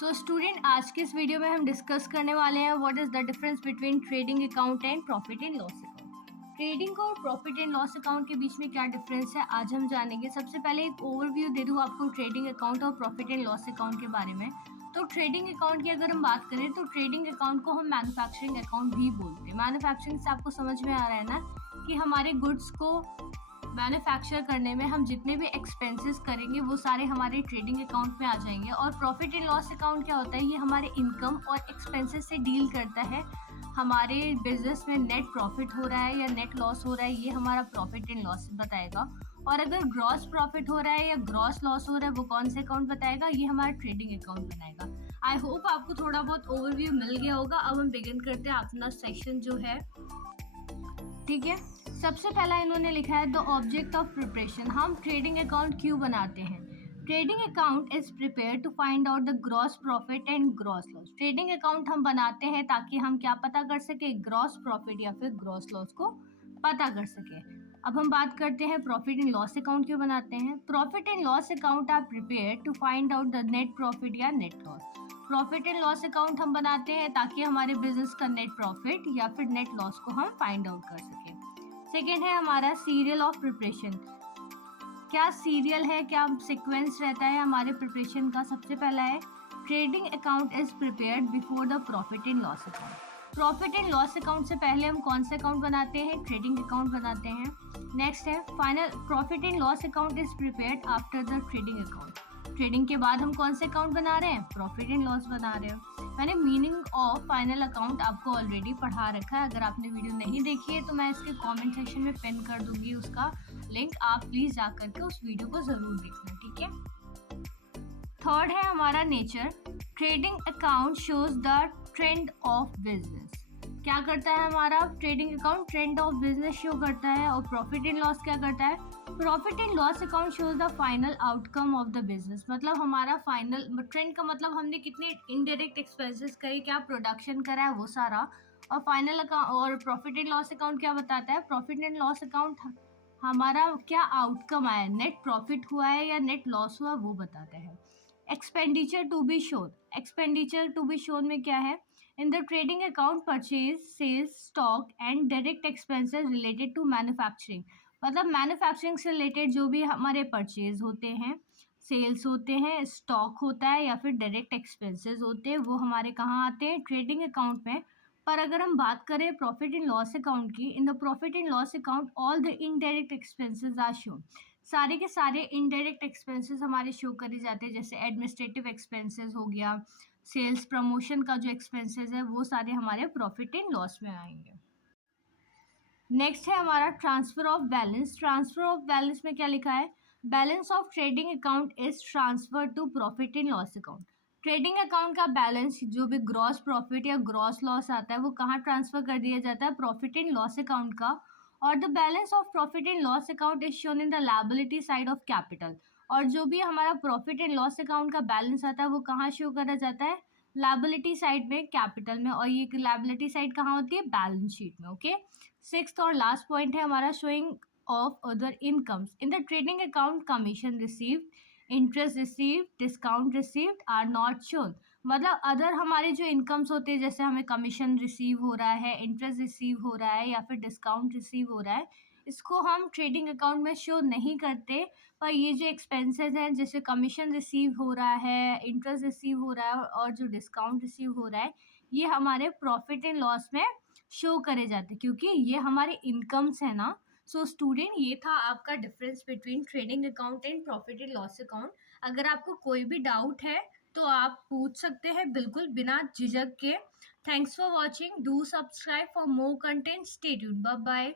So student, आज के इस वीडियो में हम डिस्कस करने वाले हैं what is the difference between trading account and profit and loss account. Trading और प्रॉफिट एंड लॉस अकाउंट के बीच में क्या डिफरेंस है आज हम जानेंगे। सबसे पहले एक ओवरव्यू दे दूँ आपको ट्रेडिंग अकाउंट और प्रॉफिट एंड लॉस अकाउंट के बारे में। तो ट्रेडिंग अकाउंट की अगर हम बात करें तो ट्रेडिंग अकाउंट को हम मैन्युफैक्चरिंग अकाउंट भी बोलते हैं। मैन्युफैक्चरिंग से आपको समझ में आ रहा है ना कि हमारे गुड्स को मैन्युफैक्चर करने में हम जितने भी एक्सपेंसेस करेंगे वो सारे हमारे ट्रेडिंग अकाउंट में आ जाएंगे। और प्रॉफिट एंड लॉस अकाउंट क्या होता है, ये हमारे इनकम और एक्सपेंसेस से डील करता है। हमारे बिजनेस में नेट प्रॉफिट हो रहा है या नेट लॉस हो रहा है, ये हमारा प्रॉफिट एंड लॉस बताएगा। और अगर ग्रॉस प्रॉफिट हो रहा है या ग्रॉस लॉस हो रहा है वो कौन से अकाउंट बताएगा, ये हमारा ट्रेडिंग अकाउंट बनाएगा। आई होप आपको थोड़ा बहुत ओवरव्यू मिल गया होगा। अब हम बिगिन करते हैं अपना सेक्शन जो है, ठीक है। सबसे पहला इन्होंने लिखा है द ऑब्जेक्ट ऑफ प्रिपरेशन। हम ट्रेडिंग अकाउंट क्यों बनाते हैं? Trading account is prepare to find out the gross profit and gross loss. Trading account हम बनाते हैं ताकि हम क्या पता कर सके, ग्रॉस प्रॉफिट या फिर ग्रॉस लॉस को पता कर सके। अब हम बात करते हैं प्रॉफिट एंड लॉस अकाउंट क्यों बनाते हैं। Profit and loss account are prepare to find out the net profit या net loss. Profit and loss account हम बनाते हैं ताकि हमारे बिजनेस का नेट प्रॉफिट या फिर नेट लॉस को हम फाइंड आउट कर सकें। सेकेंड है हमारा सीरियल ऑफ प्रिपरेशन। क्या सीरियल है, क्या सीक्वेंस रहता है हमारे प्रिपरेशन का। सबसे पहला है trading account is prepared before the profit and loss account. Profit and loss account से पहले हम कौन से अकाउंट बनाते हैं, ट्रेडिंग अकाउंट बनाते हैं। नेक्स्ट है final profit and loss account is prepared after the trading account. Trading के बाद हम कौन से अकाउंट बना रहे हैं, प्रॉफिट एंड लॉस बना रहे हैं। मैंने मीनिंग ऑफ फाइनल अकाउंट आपको ऑलरेडी पढ़ा रखा है। अगर आपने वीडियो नहीं देखी है तो मैं इसके कमेंट सेक्शन में पिन कर दूंगी उसका लिंक, आप प्लीज जा करके उस वीडियो को जरूर देखना, ठीक है। थर्ड है हमारा nature. Trading account shows the trend of business. क्या करता है हमारा trading account, trend of business show करता है। और प्रॉफिट एंड लॉस क्या करता है, profit and loss account shows the final outcome of the business. मतलब हमारा फाइनल ट्रेंड का मतलब हमने कितने इनडायरेक्ट एक्सपेंसेस करे, क्या प्रोडक्शन करा है, वो सारा। और फाइनल अकाउंट और प्रॉफिट एंड लॉस अकाउंट क्या बताता है, प्रॉफिट एंड लॉस अकाउंट हमारा क्या आउटकम आया, नेट प्रॉफिट हुआ है या नेट लॉस हुआ, वो बताता है। Expenditure to be shown. Expenditure to be shown में क्या है, in the trading account purchase, sales, stock and direct expenses related to manufacturing. मतलब मैन्युफैक्चरिंग से रिलेटेड जो भी हमारे परचेज होते हैं, सेल्स होते हैं, स्टॉक होता है या फिर डायरेक्ट एक्सपेंसेस होते हैं, वो हमारे कहाँ आते हैं, ट्रेडिंग अकाउंट में। पर अगर हम बात करें प्रॉफिट एंड लॉस अकाउंट की, in the profit and loss account all the indirect expenses are shown. सारे के सारे इनडायरेक्ट एक्सपेंसेस हमारे शो करे जाते हैं, जैसे एडमिनिस्ट्रेटिव एक्सपेंसेस हो गया, सेल्स प्रमोशन का जो एक्सपेंसेस है वो सारे हमारे प्रॉफिट एंड लॉस में आएंगे। नेक्स्ट है हमारा transfer of balance. Transfer of balance में क्या लिखा है, balance of trading account is transfer to profit and loss account. Trading account का बैलेंस जो भी ग्रॉस प्रॉफिट या ग्रॉस लॉस आता है वो कहाँ ट्रांसफर कर दिया जाता है, प्रॉफिट एंड लॉस अकाउंट का। और the balance of profit and loss account is shown in the liability side of capital. और जो भी हमारा प्रॉफिट एंड लॉस अकाउंट का बैलेंस आता है वो कहाँ शो करा जाता है, लायबिलिटी साइड में, कैपिटल में। और ये लायबिलिटी साइड कहाँ होती है, बैलेंस शीट में, ओके। सिक्स्थ और लास्ट पॉइंट है हमारा showing of other incomes. In the trading account commission received, interest received, discount received are not shown. मतलब अदर हमारे जो इनकम्स होते हैं, जैसे हमें कमीशन रिसीव हो रहा है, इंटरेस्ट रिसीव हो रहा है या फिर डिस्काउंट रिसीव हो रहा है, इसको हम ट्रेडिंग अकाउंट में शो नहीं करते। पर ये जो एक्सपेंसेस हैं, जैसे कमीशन रिसीव हो रहा है, इंटरेस्ट रिसीव हो रहा है और जो डिस्काउंट रिसीव हो रहा है, ये हमारे प्रॉफिट एंड लॉस में शो करे जाते हैं क्योंकि ये हमारे इनकम्स है ना। सो स्टूडेंट, ये था आपका difference between trading account and profit and loss account. अगर आपको कोई भी डाउट है तो आप पूछ सकते हैं बिल्कुल बिना झिझक के। Thanks for watching, do subscribe for more content, stay tuned, bye bye.